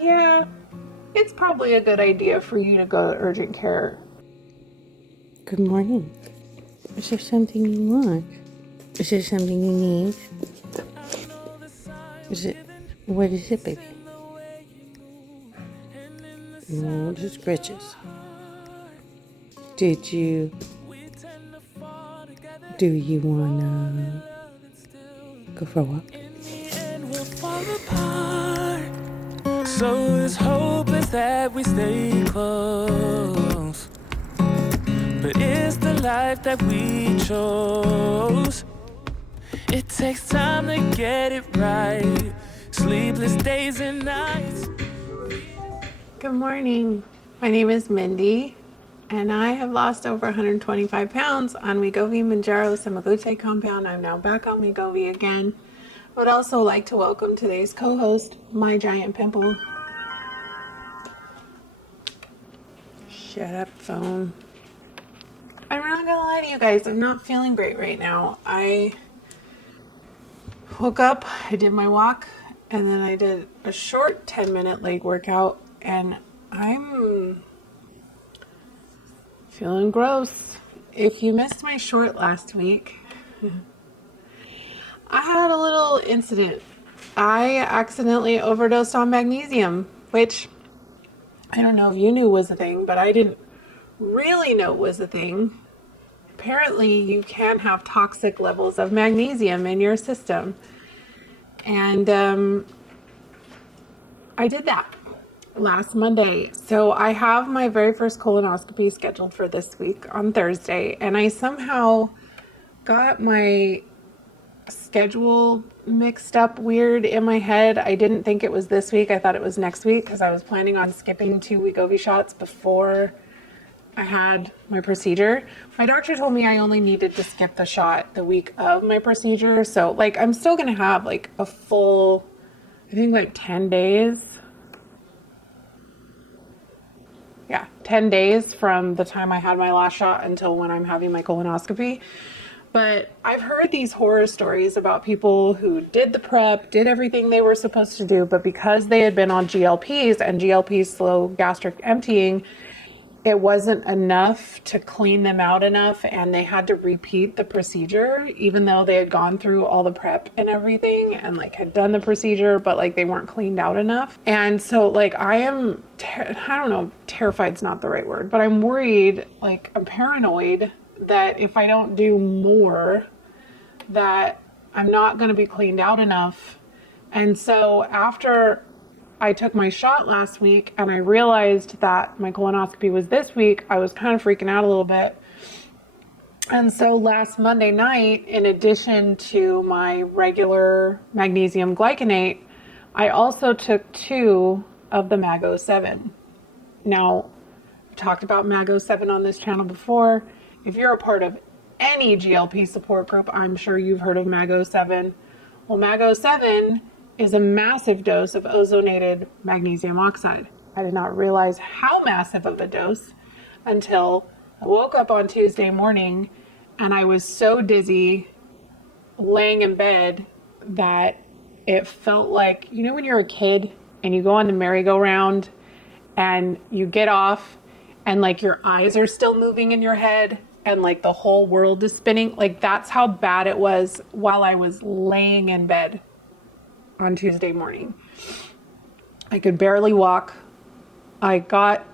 yeah, it's probably a good idea for you to go to urgent care. Good morning. Is there something you want? Is there something you need? What is it, baby? No, just scratches. Do you wanna go for a walk? We'll fall apart. So it's hopeless that we stay close. But it's the life that we chose. It takes time to get it right. Sleepless days and nights. Good morning. My name is Mindy, and I have lost over 125 pounds on Wegovy Mounjaro Semaglutide compound. I'm now back on Wegovy again. I would also like to welcome today's co-host, My Giant Pimple. Shut up, phone. I'm not gonna lie to you guys, I'm not feeling great right now. I woke up, I did my walk, and then I did a short 10-minute leg workout, and I'm feeling gross. If you missed my short last week, I had a little incident. I accidentally overdosed on magnesium, which I don't know if you knew was a thing, but I didn't really know was a thing. Apparently, you can have toxic levels of magnesium in your system. And I did that last Monday. So I have my very first colonoscopy scheduled for this week on Thursday. And I somehow got my schedule mixed up weird in my head. I didn't think it was this week. I thought it was next week because I was planning on skipping 2 Wegovy shots before I had my procedure. My doctor told me I only needed to skip the shot the week of my procedure. So like I'm still going to have like a full, I think like 10 days. Yeah, 10 days from the time I had my last shot until when I'm having my colonoscopy. But I've heard these horror stories about people who did the prep, did everything they were supposed to do, but because they had been on GLPs and GLPs slow gastric emptying, it wasn't enough to clean them out enough, and they had to repeat the procedure even though they had gone through all the prep and everything and like had done the procedure, but like they weren't cleaned out enough. And so like I am I don't know, terrified's not the right word, but I'm worried, like I'm paranoid that if I don't do more, that I'm not going to be cleaned out enough. And so after I took my shot last week and I realized that my colonoscopy was this week, I was kind of freaking out a little bit. And so last Monday night, in addition to my regular magnesium glycinate, I also took 2 of the Mago 7. Now, I've talked about Mago 7 on this channel before. If you're a part of any GLP support group, I'm sure you've heard of Mago 7. Well, Mago 7 is a massive dose of ozonated magnesium oxide. I did not realize how massive of a dose until I woke up on Tuesday morning and I was so dizzy laying in bed that it felt like, you know, when you're a kid and you go on the merry-go-round and you get off and like your eyes are still moving in your head and like the whole world is spinning. Like that's how bad it was while I was laying in bed on Tuesday morning. I could barely walk. I got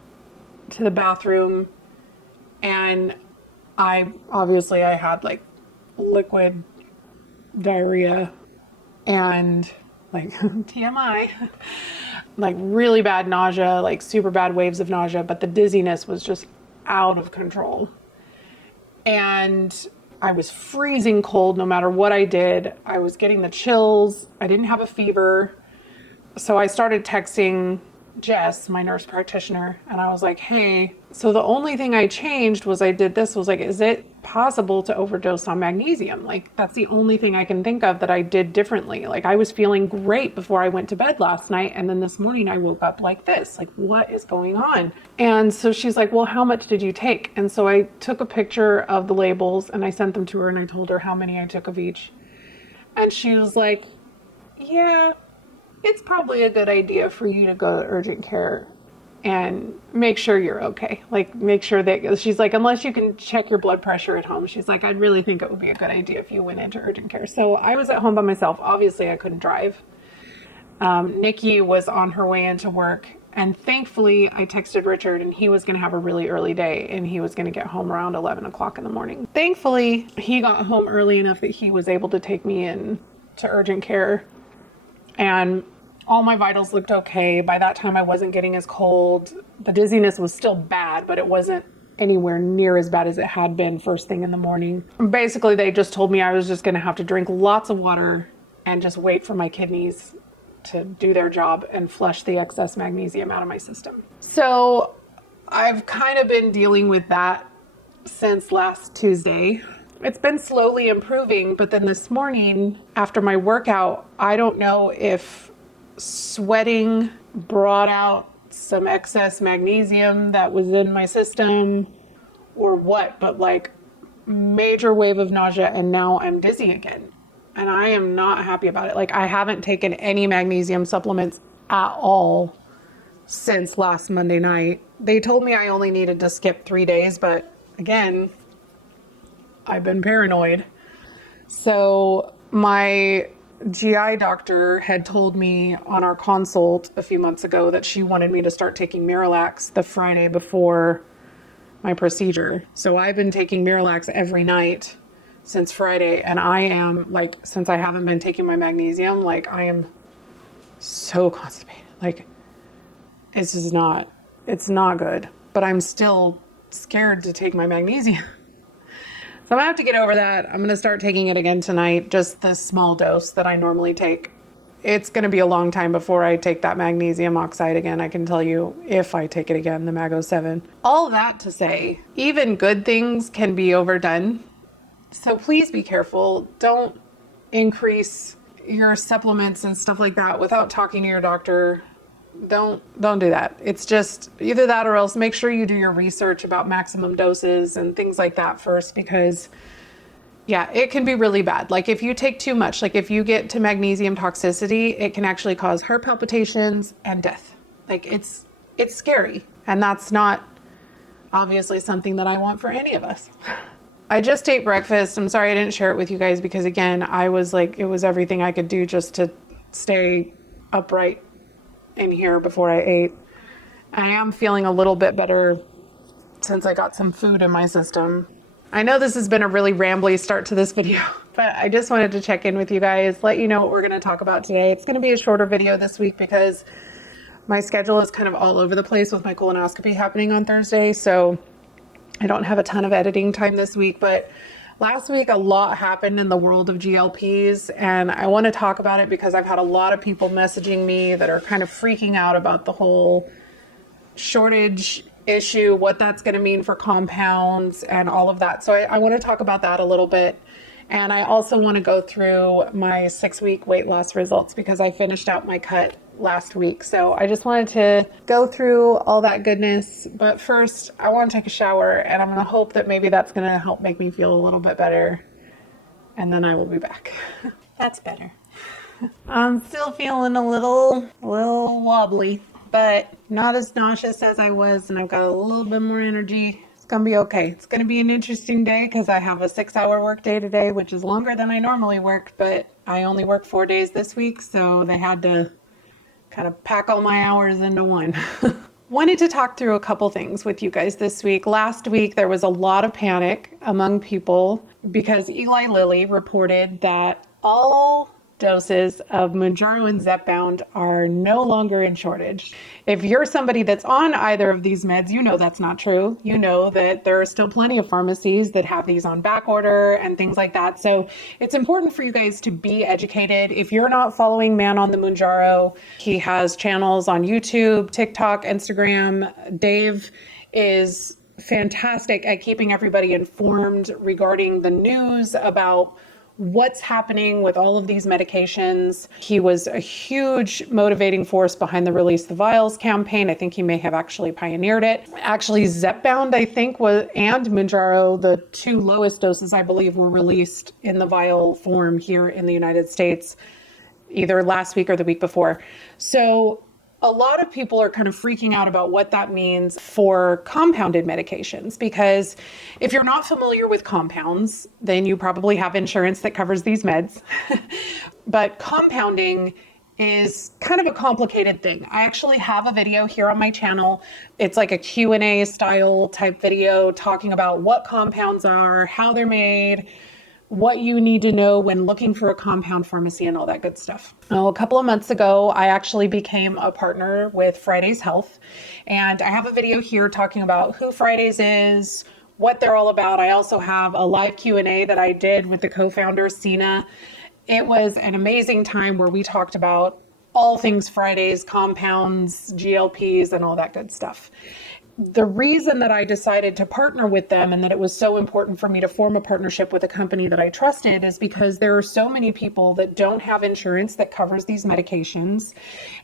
to the bathroom and I had like liquid diarrhea and like TMI, like really bad nausea, like super bad waves of nausea, but the dizziness was just out of control. And I was freezing cold no matter what I did. I was getting the chills. I didn't have a fever. So I started texting Jess, my nurse practitioner, and I was like, hey, so the only thing I changed was I did this, was like, is it possible to overdose on magnesium? Like, that's the only thing I can think of that I did differently. Like, I was feeling great before I went to bed last night, and then this morning I woke up like this. Like, what is going on? And so she's like, well, how much did you take? And so I took a picture of the labels and I sent them to her and I told her how many I took of each. And she was like, yeah, it's probably a good idea for you to go to urgent care and make sure you're okay. Like, make sure that, she's like, unless you can check your blood pressure at home, she's like, I'd really think it would be a good idea if you went into urgent care. So I was at home by myself. Obviously, I couldn't drive. Nikki was on her way into work, and thankfully I texted Richard, and he was going to have a really early day, and he was going to get home around 11 o'clock in the morning. Thankfully, he got home early enough that he was able to take me in to urgent care, and all my vitals looked okay. By that time, I wasn't getting as cold. The dizziness was still bad, but it wasn't anywhere near as bad as it had been first thing in the morning. Basically, they just told me I was just going to have to drink lots of water and just wait for my kidneys to do their job and flush the excess magnesium out of my system. So I've kind of been dealing with that since last Tuesday. It's been slowly improving, but then this morning after my workout, I don't know if sweating brought out some excess magnesium that was in my system or what, but like major wave of nausea, and now I'm dizzy again. And I am not happy about it. Like, I haven't taken any magnesium supplements at all since last Monday night. They told me I only needed to skip 3 days, but again, I've been paranoid. So my GI doctor had told me on our consult a few months ago that she wanted me to start taking Miralax the Friday before my procedure. So I've been taking Miralax every night since Friday, and I am like, since I haven't been taking my magnesium, like I am so constipated. Like, it's not good, but I'm still scared to take my magnesium. So I'm gonna have to get over that. I'm gonna start taking it again tonight, just the small dose that I normally take. It's gonna be a long time before I take that magnesium oxide again, I can tell you, if I take it again, the Mago 7. All that to say, even good things can be overdone. So please be careful. Don't increase your supplements and stuff like that without talking to your doctor. Don't do that. It's just either that or else make sure you do your research about maximum doses and things like that first, because yeah, it can be really bad. Like if you take too much, like if you get to magnesium toxicity, it can actually cause heart palpitations and death. Like it's scary. And that's not obviously something that I want for any of us. I just ate breakfast. I'm sorry I didn't share it with you guys because again, I was like, it was everything I could do just to stay upright in here before I ate. I am feeling a little bit better since I got some food in my system. I know this has been a really rambly start to this video, but I just wanted to check in with you guys, let you know what we're going to talk about today. It's going to be a shorter video this week because my schedule is kind of all over the place with my colonoscopy happening on Thursday. So I don't have a ton of editing time this week, but last week a lot happened in the world of GLPs, and I want to talk about it because I've had a lot of people messaging me that are kind of freaking out about the whole shortage issue, what that's going to mean for compounds and all of that. So I want to talk about that a little bit. And I also want to go through my 6-week weight loss results because I finished out my cut last week. So I just wanted to go through all that goodness. But first, I want to take a shower, and I'm going to hope that maybe that's going to help make me feel a little bit better. And then I will be back. That's better. I'm still feeling a little wobbly, but not as nauseous as I was, and I've got a little bit more energy. It's gonna be okay. It's gonna be an interesting day because I have a 6-hour work day today, which is longer than I normally work, but I only work 4 days this week, so they had to kind of pack all my hours into one. Wanted to talk through a couple things with you guys this week. Last week, there was a lot of panic among people because Eli Lilly reported that all doses of Mounjaro and Zepbound are no longer in shortage. If you're somebody that's on either of these meds, you know that's not true. You know that there are still plenty of pharmacies that have these on back order and things like that. So it's important for you guys to be educated. If you're not following Man on the Mounjaro, he has channels on YouTube, TikTok, Instagram. Dave is fantastic at keeping everybody informed regarding the news about what's happening with all of these medications. He was a huge motivating force behind the Release the Vials campaign. I think he may have actually pioneered it. Actually, Zepbound, I think, and Mounjaro, the 2 lowest doses, I believe, were released in the vial form here in the United States. either last week or the week before. So a lot of people are kind of freaking out about what that means for compounded medications, because if you're not familiar with compounds, then you probably have insurance that covers these meds. But compounding is kind of a complicated thing. I actually have a video here on my channel. It's like a Q&A style type video talking about what compounds are, how they're made, what you need to know when looking for a compound pharmacy and all that good stuff. A couple of months ago, I actually became a partner with Fridays Health, and I have a video here talking about who Fridays is, what they're all about. I also have a live Q&A that I did with the co-founder, Sina. It was an amazing time where we talked about all things Fridays, compounds, GLPs, and all that good stuff. The reason that I decided to partner with them and that it was so important for me to form a partnership with a company that I trusted is because there are so many people that don't have insurance that covers these medications,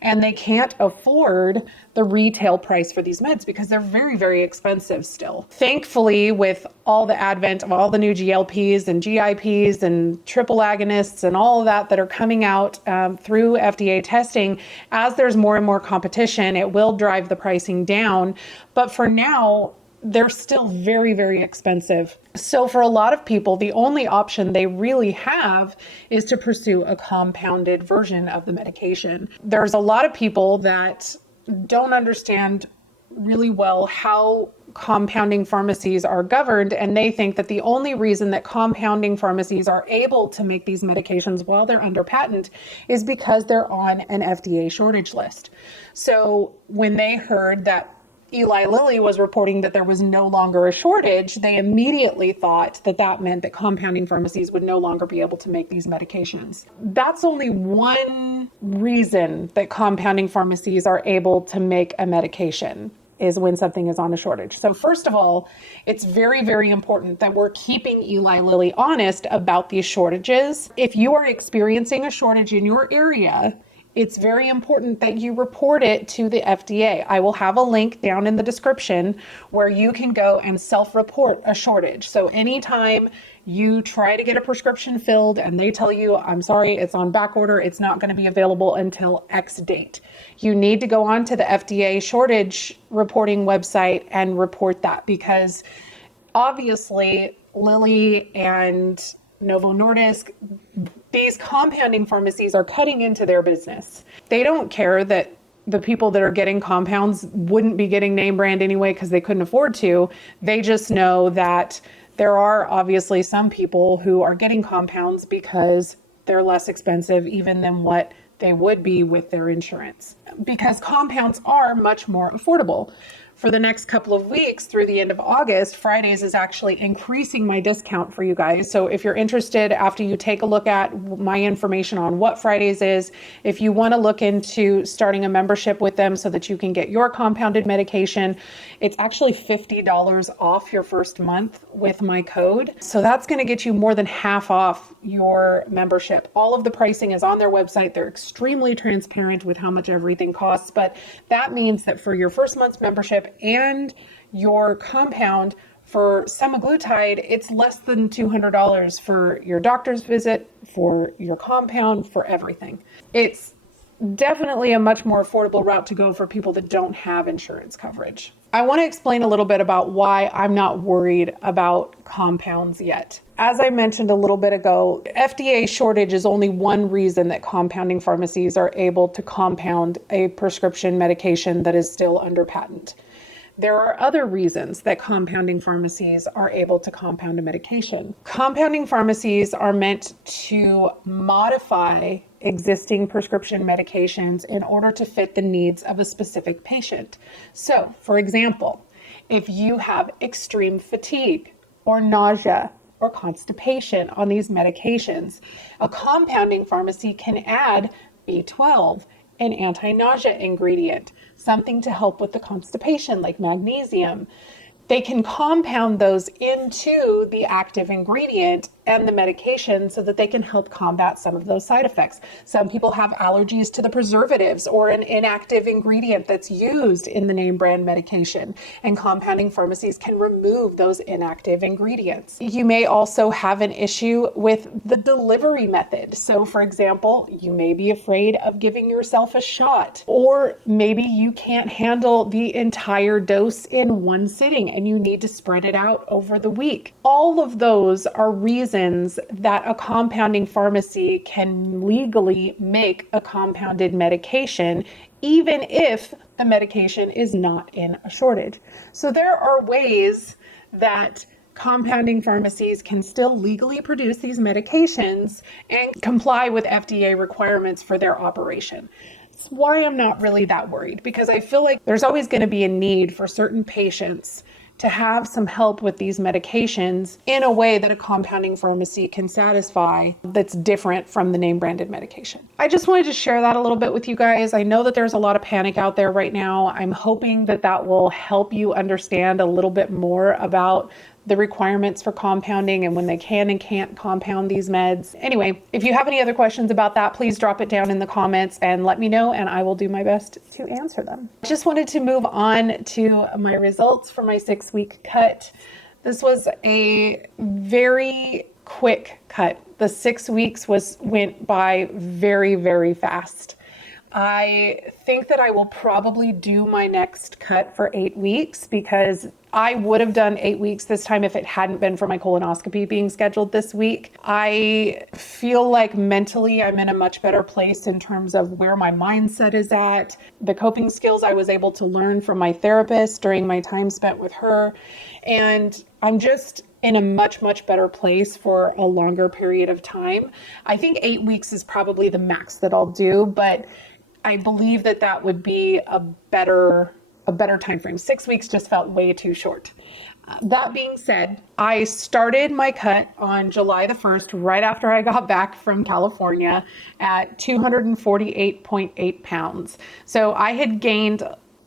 and they can't afford the retail price for these meds because they're very, very expensive still. Thankfully, with all the advent of all the new GLPs and GIPs and triple agonists and all of that are coming out through FDA testing, as there's more and more competition, it will drive the pricing down. But for now, they're still very, very expensive. So for a lot of people, the only option they really have is to pursue a compounded version of the medication. There's a lot of people that don't understand really well how compounding pharmacies are governed, and they think that the only reason that compounding pharmacies are able to make these medications while they're under patent is because they're on an FDA shortage list. So when they heard that Eli Lilly was reporting that there was no longer a shortage, they immediately thought that that meant that compounding pharmacies would no longer be able to make these medications. That's only one reason that compounding pharmacies are able to make a medication, is when something is on a shortage. So first of all, it's very, very important that we're keeping Eli Lilly honest about these shortages. If you are experiencing a shortage in your area, it's very important that you report it to the FDA. I will have a link down in the description where you can go and self-report a shortage. So anytime you try to get a prescription filled and they tell you, I'm sorry, it's on back order, it's not going to be available until X date, you need to go on to the FDA shortage reporting website and report that, because obviously Lilly and Novo Nordisk, these compounding pharmacies are cutting into their business. They don't care that the people that are getting compounds wouldn't be getting name brand anyway because they couldn't afford to. They just know that there are obviously some people who are getting compounds because they're less expensive even than what they would be with their insurance, because compounds are much more affordable. For the next couple of weeks through the end of August, Fridays is actually increasing my discount for you guys. So if you're interested, after you take a look at my information on what Fridays is, if you want to look into starting a membership with them so that you can get your compounded medication, it's actually $50 off your first month with my code. So that's going to get you more than half off your membership. All of the pricing is on their website. They're extremely transparent with how much everything costs, but that means that for your first month's membership and your compound for semaglutide, it's less than $200 for your doctor's visit, for your compound, for everything. It's definitely a much more affordable route to go for people that don't have insurance coverage. I want to explain a little bit about why I'm not worried about compounds yet. As I mentioned a little bit ago, FDA shortage is only one reason that compounding pharmacies are able to compound a prescription medication that is still under patent. There are other reasons that compounding pharmacies are able to compound a medication. Compounding pharmacies are meant to modify existing prescription medications in order to fit the needs of a specific patient. So, for example, if you have extreme fatigue or nausea or constipation on these medications, a compounding pharmacy can add B12, an anti-nausea ingredient, something to help with the constipation like magnesium. They can compound those into the active ingredient and the medication so that they can help combat some of those side effects. Some people have allergies to the preservatives or an inactive ingredient that's used in the name brand medication, and compounding pharmacies can remove those inactive ingredients. You may also have an issue with the delivery method. So for example, you may be afraid of giving yourself a shot, or maybe you can't handle the entire dose in one sitting and you need to spread it out over the week. All of those are reasons that a compounding pharmacy can legally make a compounded medication, even if the medication is not in a shortage. So there are ways that compounding pharmacies can still legally produce these medications and comply with FDA requirements for their operation. That's why I'm not really that worried, because I feel like there's always going to be a need for certain patients to have some help with these medications in a way that a compounding pharmacy can satisfy that's different from the name branded medication. I just wanted to share that a little bit with you guys. I know that there's a lot of panic out there right now. I'm hoping that that will help you understand a little bit more about the requirements for compounding and when they can and can't compound these meds. Anyway, if you have any other questions about that, please drop it down in the comments and let me know, and I will do my best to answer them. I just wanted to move on to my results for my 6-week cut. This was a very quick cut. The 6 weeks went by very, very fast. I think that I will probably do my next cut for 8 weeks, because I would have done 8 weeks this time if it hadn't been for my colonoscopy being scheduled this week. I feel like mentally I'm in a much better place in terms of where my mindset is at, the coping skills I was able to learn from my therapist during my time spent with her. And I'm just in a much, much better place for a longer period of time. I think 8 weeks is probably the max that I'll do, but I believe that that would be a better time frame. 6 weeks just felt way too short. That being said, I started my cut on July the 1st, right after I got back from California, at 248.8 pounds. So I had gained,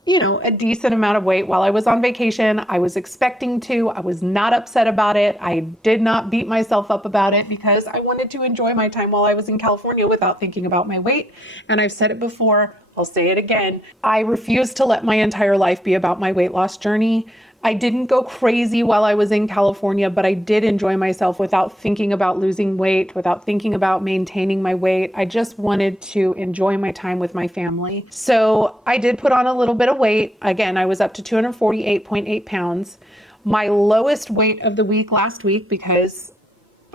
a decent amount of weight while I was on vacation. I was expecting to. I was not upset about it. I did not beat myself up about it, because I wanted to enjoy my time while I was in California without thinking about my weight. And I've said it before, I'll say it again. I refuse to let my entire life be about my weight loss journey. I didn't go crazy while I was in California, but I did enjoy myself without thinking about losing weight, without thinking about maintaining my weight. I just wanted to enjoy my time with my family. So I did put on a little bit of weight. Again, I was up to 248.8 pounds. My lowest weight of the week last week, because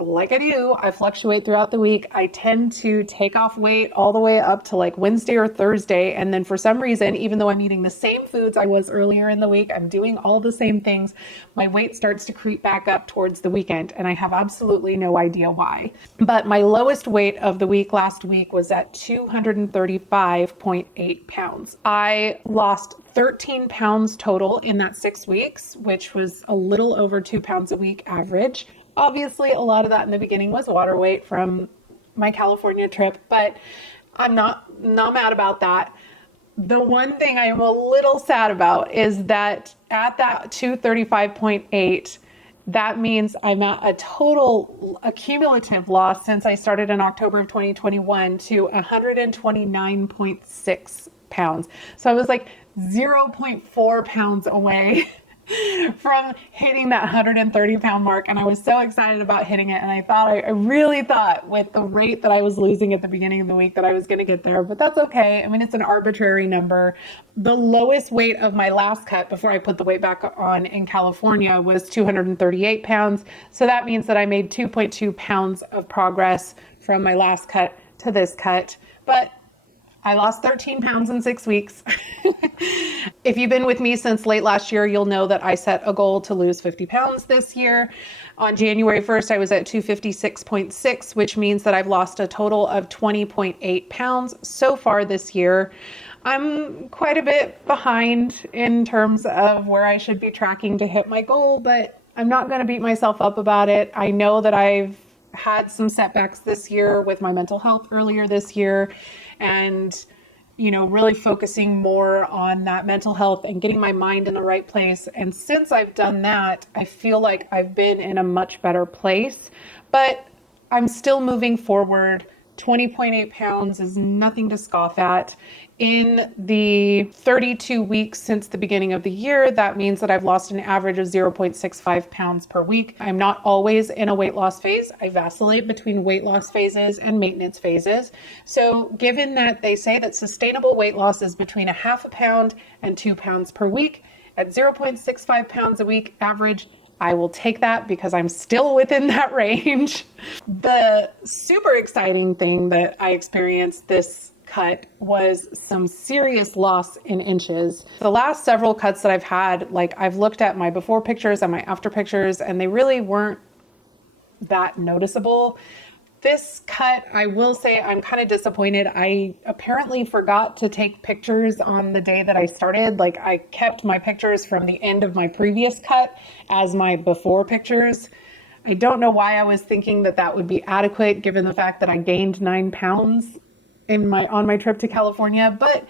like I do, I fluctuate throughout the week. I tend to take off weight all the way up to like Wednesday or Thursday. And then for some reason, even though I'm eating the same foods I was earlier in the week, I'm doing all the same things, my weight starts to creep back up towards the weekend. And I have absolutely no idea why. But my lowest weight of the week last week was at 235.8 pounds. I lost 13 pounds total in that 6 weeks, which was a little over 2 pounds a week average. Obviously, a lot of that in the beginning was water weight from my California trip, but I'm not mad about that. The one thing I am a little sad about is that at that 235.8, that means I'm at a cumulative loss since I started in October of 2021 to 129.6 pounds. So I was like 0.4 pounds away from hitting that 130 pound mark. And I was so excited about hitting it. And I really thought with the rate that I was losing at the beginning of the week that I was going to get there, but that's okay. I mean, it's an arbitrary number. The lowest weight of my last cut before I put the weight back on in California was 238 pounds. So that means that I made 2.2 pounds of progress from my last cut to this cut. But I lost 13 pounds in 6 weeks. If you've been with me since late last year, you'll know that I set a goal to lose 50 pounds this year. On January 1st, I was at 256.6, which means that I've lost a total of 20.8 pounds so far this year. I'm quite a bit behind in terms of where I should be tracking to hit my goal, but I'm not going to beat myself up about it. I know that I've had some setbacks this year with my mental health earlier this year, and really focusing more on that mental health and getting my mind in the right place. And since I've done that, I feel like I've been in a much better place. but I'm still moving forward. 20.8 pounds is nothing to scoff at. In the 32 weeks since the beginning of the year, that means that I've lost an average of 0.65 pounds per week. I'm not always in a weight loss phase. I vacillate between weight loss phases and maintenance phases. So given that they say that sustainable weight loss is between a half a pound and 2 pounds per week, at 0.65 pounds a week average, I will take that because I'm still within that range. The super exciting thing that I experienced this cut was some serious loss in inches. The last several cuts that I've had, like I've looked at my before pictures and my after pictures, and they really weren't that noticeable. This cut, I will say I'm kind of disappointed. I apparently forgot to take pictures on the day that I started. Like I kept my pictures from the end of my previous cut as my before pictures. I don't know why I was thinking that that would be adequate given the fact that I gained 9 pounds on my trip to California, but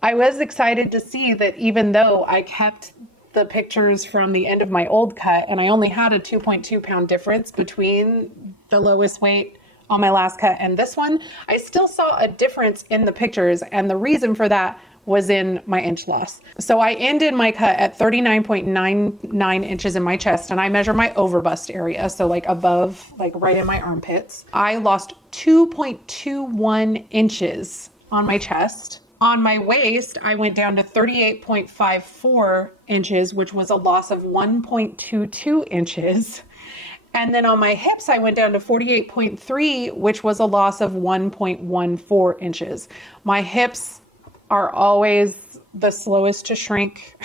I was excited to see that even though I kept the pictures from the end of my old cut and I only had a 2.2 pound difference between the lowest weight on my last cut and this one, I still saw a difference in the pictures, and the reason for that was in my inch loss. So I ended my cut at 39.99 inches in my chest, and I measure my overbust area, so like above, like right in my armpits. I lost 2.21 inches on my chest. On my waist, I went down to 38.54 inches, which was a loss of 1.22 inches. And then on my hips, I went down to 48.3, which was a loss of 1.14 inches. My hips are always the slowest to shrink.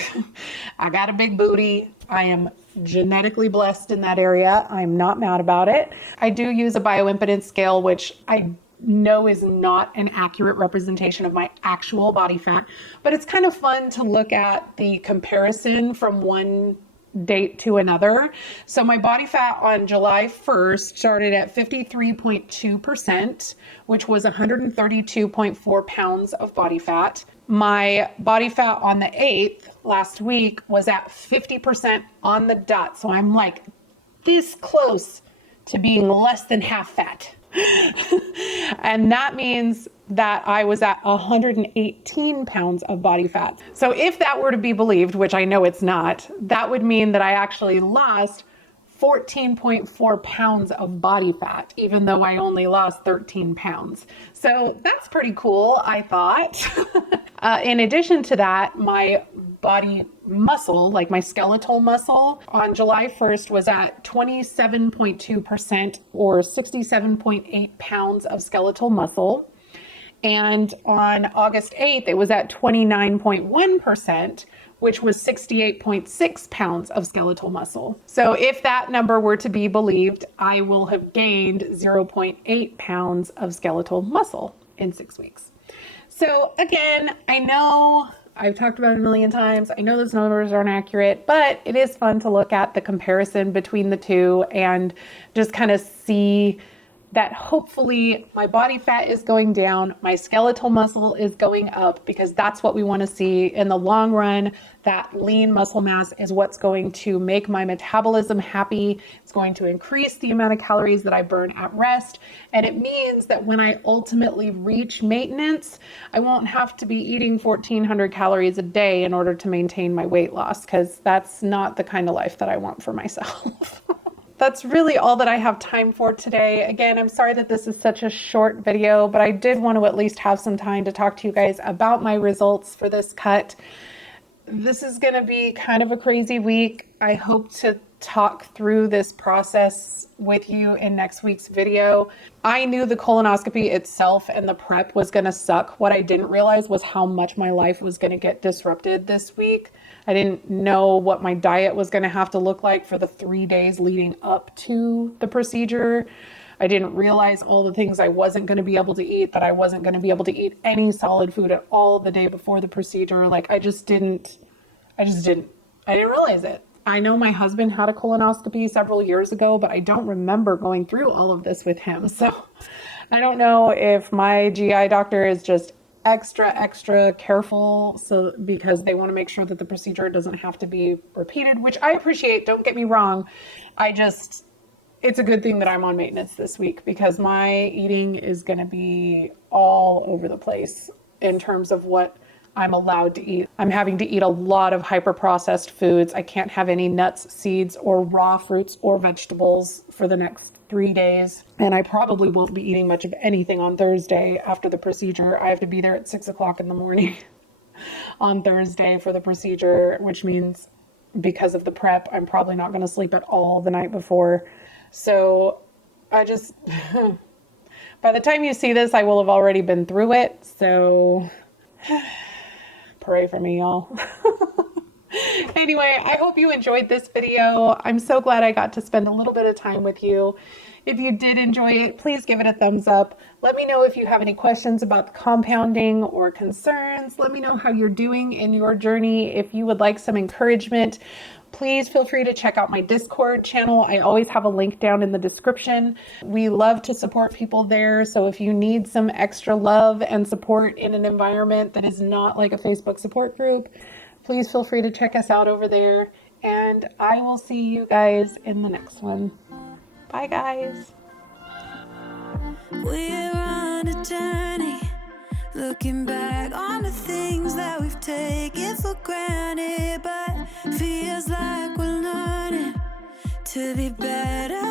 I got a big booty. I am genetically blessed in that area. I'm not mad about it. I do use a bioimpedance scale, which I know is not an accurate representation of my actual body fat, but it's kind of fun to look at the comparison from one date to another. So my body fat on July 1st started at 53.2%, which was 132.4 pounds of body fat. My body fat on the 8th last week was at 50% on the dot. So I'm like this close to being less than half fat. And that means that I was at 118 pounds of body fat. So if that were to be believed, which I know it's not, that would mean that I actually lost 14.4 pounds of body fat, even though I only lost 13 pounds. So that's pretty cool, I thought. In addition to that, my body muscle, like my skeletal muscle, on July 1st was at 27.2% or 67.8 pounds of skeletal muscle. And on August 8th, it was at 29.1%, which was 68.6 pounds of skeletal muscle. So if that number were to be believed, I will have gained 0.8 pounds of skeletal muscle in 6 weeks. So again, I know I've talked about it a million times. I know those numbers aren't accurate, but it is fun to look at the comparison between the two and just kind of see that hopefully my body fat is going down, my skeletal muscle is going up, because that's what we want to see in the long run. That lean muscle mass is what's going to make my metabolism happy. It's going to increase the amount of calories that I burn at rest. And it means that when I ultimately reach maintenance, I won't have to be eating 1,400 calories a day in order to maintain my weight loss, because that's not the kind of life that I want for myself. That's really all that I have time for today. Again, I'm sorry that this is such a short video, but I did want to at least have some time to talk to you guys about my results for this cut. This is going to be kind of a crazy week. I hope to talk through this process with you in next week's video. I knew the colonoscopy itself and the prep was going to suck. What I didn't realize was how much my life was going to get disrupted this week. I didn't know what my diet was going to have to look like for the 3 days leading up to the procedure. I didn't realize all the things I wasn't going to be able to eat, that I wasn't going to be able to eat any solid food at all the day before the procedure. Like I didn't realize it. I know my husband had a colonoscopy several years ago, but I don't remember going through all of this with him. So I don't know if my GI doctor is just extra careful, so because they want to make sure that the procedure doesn't have to be repeated, which I appreciate, don't get me wrong. It's it's a good thing that I'm on maintenance this week because my eating is going to be all over the place in terms of what I'm allowed to eat. I'm having to eat a lot of hyper processed foods. I can't have any nuts, seeds, or raw fruits or vegetables for the next 3 days. And I probably won't be eating much of anything on Thursday after the procedure. I have to be there at 6 o'clock in the morning on Thursday for the procedure, which means because of the prep, I'm probably not going to sleep at all the night before. So I just, by the time you see this, I will have already been through it. So pray for me, y'all. Anyway, I hope you enjoyed this video. I'm so glad I got to spend a little bit of time with you. If you did enjoy it, please give it a thumbs up. Let me know if you have any questions about the compounding or concerns. Let me know how you're doing in your journey. If you would like some encouragement, please feel free to check out my Discord channel. I always have a link down in the description. We love to support people there. So if you need some extra love and support in an environment that is not like a Facebook support group, please feel free to check us out over there. And I will see you guys in the next one. Bye, guys. We're on a journey, looking back on the things that we've taken for granted, but feels like we're learning to be better